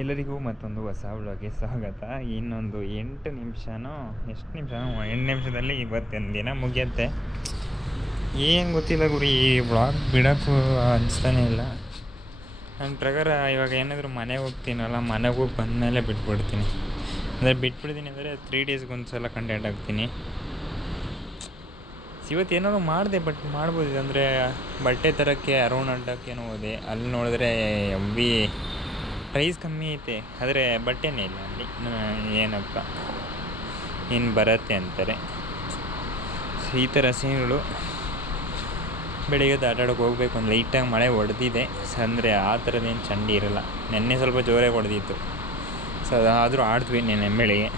ಎಲ್ಲರಿಗೂ ಮತ್ತೊಂದು ಹೊಸ ವ್ಲಾಗ್ಗೆ ಸ್ವಾಗತ. ಇನ್ನೊಂದು 8 ನಿಮಿಷನೋ ಎಷ್ಟು ನಿಮಿಷನೋ 8 ನಿಮಿಷದಲ್ಲಿ ಇವತ್ತಿನ ದಿನ ಮುಗಿಯುತ್ತೆ. ಏನು ಗೊತ್ತಿಲ್ಲ ಗುರಿ, ಈ ವ್ಲಾಗ್ ಬಿಡೋಕ್ಕೂ ಅನಿಸ್ತಾನೆ ಇಲ್ಲ. ನನ್ನ ಪ್ರಕಾರ ಇವಾಗ ಏನಾದರೂ ಮನೆಗೆ ಹೋಗ್ತೀನಲ್ಲ, ಮನೆಗೆ ಹೋಗಿ ಬಂದಮೇಲೆ ಬಿಟ್ಬಿಡ್ತೀನಿ. ಅಂದರೆ ಬಿಟ್ಬಿಡ್ತೀನಿ ಅಂದರೆ 3 ಡೇಸ್ಗೆ ಒಂದು ಸಲ ಕಂಟೆಂಟ್ ಹಾಕ್ತೀನಿ. ಇವತ್ತು ಏನಾದ್ರು ಮಾಡಿದೆ, ಬಟ್ ಮಾಡ್ಬೋದು. ಅಂದರೆ ಬಟ್ಟೆ ತರೋಕ್ಕೆ ಅರೌಂಡ್ ಅಡ್ಡಕ್ಕೇನೋ ಹೋದೆ, ಅಲ್ಲಿ ನೋಡಿದ್ರೆ ಎವ್ವಿ ಪ್ರೈಸ್ ಕಮ್ಮಿ ಐತೆ, ಆದರೆ ಬಟ್ಟೆನೇ ಇಲ್ಲ ಅಲ್ಲಿ. ಏನಪ್ಪ ಇನ್ನು ಬರುತ್ತೆ ಅಂತಾರೆ. ಈ ಥರ ಸೀನ್ಗಳು. ಬೆಳಿಗ್ಗೆ ಆಟಾಡೋಕೆ ಹೋಗ್ಬೇಕು, ಒಂದು ಲೈಟಾಗಿ ಮಳೆ ಹೊಡೆದಿದೆ. ಅಂದರೆ ಆ ಥರದ್ದೇನು ಚಂಡಿ ಇರೋಲ್ಲ. ನೆನ್ನೆ ಸ್ವಲ್ಪ ಜೋರಾಗಿ ಹೊಡೆದಿತ್ತು, ಸೊ ಆದರೂ ಆಡ್ತೀವಿ ನೆನ್ನೆ ಬೆಳಿಗ್ಗೆ.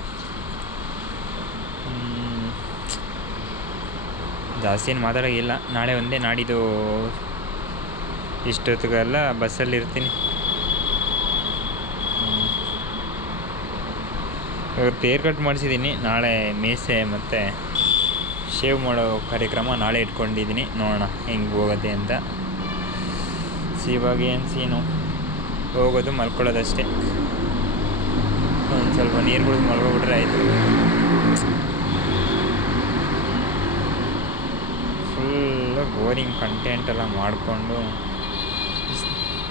ಜಾಸ್ತಿ ಏನು ಮಾತಾಡೋಂಗಿಲ್ಲ. ನಾಳೆ ಒಂದೇ, ನಾಡಿದ್ದು ಇಷ್ಟೊತ್ತಿಗೆಲ್ಲ ಬಸ್ಸಲ್ಲಿ ಇರ್ತೀನಿ. ಇವತ್ತು ಹೇರ್ ಕಟ್ ಮಾಡಿಸಿದ್ದೀನಿ. ನಾಳೆ ಮೀಸೆ ಮತ್ತು ಶೇವ್ ಮಾಡೋ ಕಾರ್ಯಕ್ರಮ ನಾಳೆ ಇಟ್ಕೊಂಡಿದ್ದೀನಿ. ನೋಡೋಣ ಹೆಂಗೆ ಹೋಗುತ್ತೆ ಅಂತ. ಇವಾಗ ಏನು ಸೀನು, ಹೋಗೋದು ಮಲ್ಕೊಳ್ಳೋದಷ್ಟೇ. ಒಂದು ಸ್ವಲ್ಪ ನೀರು ಕುಡಿದು ಮಲ್ಕೊಬಿಟ್ರೆ ಆಯಿತು. ಫುಲ್ಲು ಬೋರಿಂಗ್ ಕಂಟೆಂಟ್ ಎಲ್ಲ ಮಾಡಿಕೊಂಡು,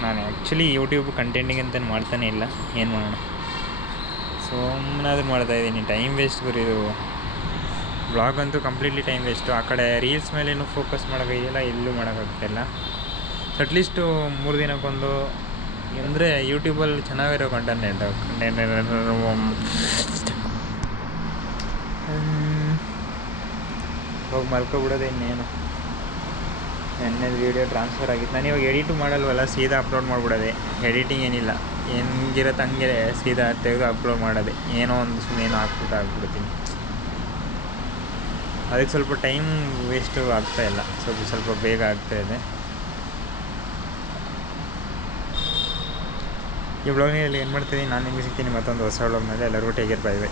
ನಾನು ಆ್ಯಕ್ಚುಲಿ ಯೂಟ್ಯೂಬ್ ಕಂಟೆಂಟಿಗೆ ಅಂತ ಮಾಡ್ತಾನೆ ಇಲ್ಲ. ಏನು ಮಾಡೋಣ, ಸುಮ್ಮನಾದ್ರೂ ಮಾಡ್ತಾಯಿದ್ದೀನಿ. ಟೈಮ್ ವೇಸ್ಟ್ ಗುರಿದು. ವ್ಲಾಗ್ ಅಂತೂ ಕಂಪ್ಲೀಟ್ಲಿ ಟೈಮ್ ವೇಸ್ಟು. ಆ ಕಡೆ ರೀಲ್ಸ್ ಮೇಲೇನು ಫೋಕಸ್ ಮಾಡೋಕ್ಕಾಗಿಲ್ಲ, ಎಲ್ಲೂ ಮಾಡೋಕ್ಕಾಗ್ತಾಯಿಲ್ಲ. ಅಟ್ಲೀಸ್ಟು 3 ದಿನಕ್ಕೊಂದು ಅಂದರೆ ಯೂಟ್ಯೂಬಲ್ಲಿ ಚೆನ್ನಾಗಿರೋ ಕಂಟೆಂಟ್ ಹೋಗಿ ಮಲ್ಕೊಬಿಡೋದು. ಇನ್ನೇನು, ನೆನ್ನೆದು ವೀಡಿಯೋ ಟ್ರಾನ್ಸ್ಫರ್ ಆಗಿತ್ತು. ನಾನು ಇವಾಗ ಎಡಿಟು ಮಾಡಲ್ವಲ್ಲ, ಸೀದಾ ಅಪ್ಲೋಡ್ ಮಾಡಿಬಿಡೋದೆ. ಎಡಿಟಿಂಗ್ ಏನಿಲ್ಲ, ಹೆಂಗಿರುತ್ತೆ ಹಂಗೆ ಸೀದಾ ತೆಗೆದು ಅಪ್ಲೋಡ್ ಮಾಡೋದೆ. ಏನೋ ಒಂದು ಸುಮ್ಮನೆ ಹಾಕ್ಬಿಟ್ಟು ಆಗ್ಬಿಡ್ತೀನಿ. ಅದಕ್ಕೆ ಸ್ವಲ್ಪ ಟೈಮ್ ವೇಸ್ಟು ಆಗ್ತಾಯಿಲ್ಲ, ಸ್ವಲ್ಪ ಬೇಗ ಆಗ್ತಾಯಿದೆ. ಈ ವ್ಲಾಗ್ನಲ್ಲಿ ಏನು ಮಾಡ್ತೀನಿ, ನಾನು ನಿಮಗೆ ಸಿಗ್ತೀನಿ ಮತ್ತೊಂದು ಹೊಸ ವ್ಲಾಗ್ನಲ್ಲಿ. ಎಲ್ಲರಿಗೂ ಟೇಕ್ ಕೇರ್, ಬೈ ಬೈ.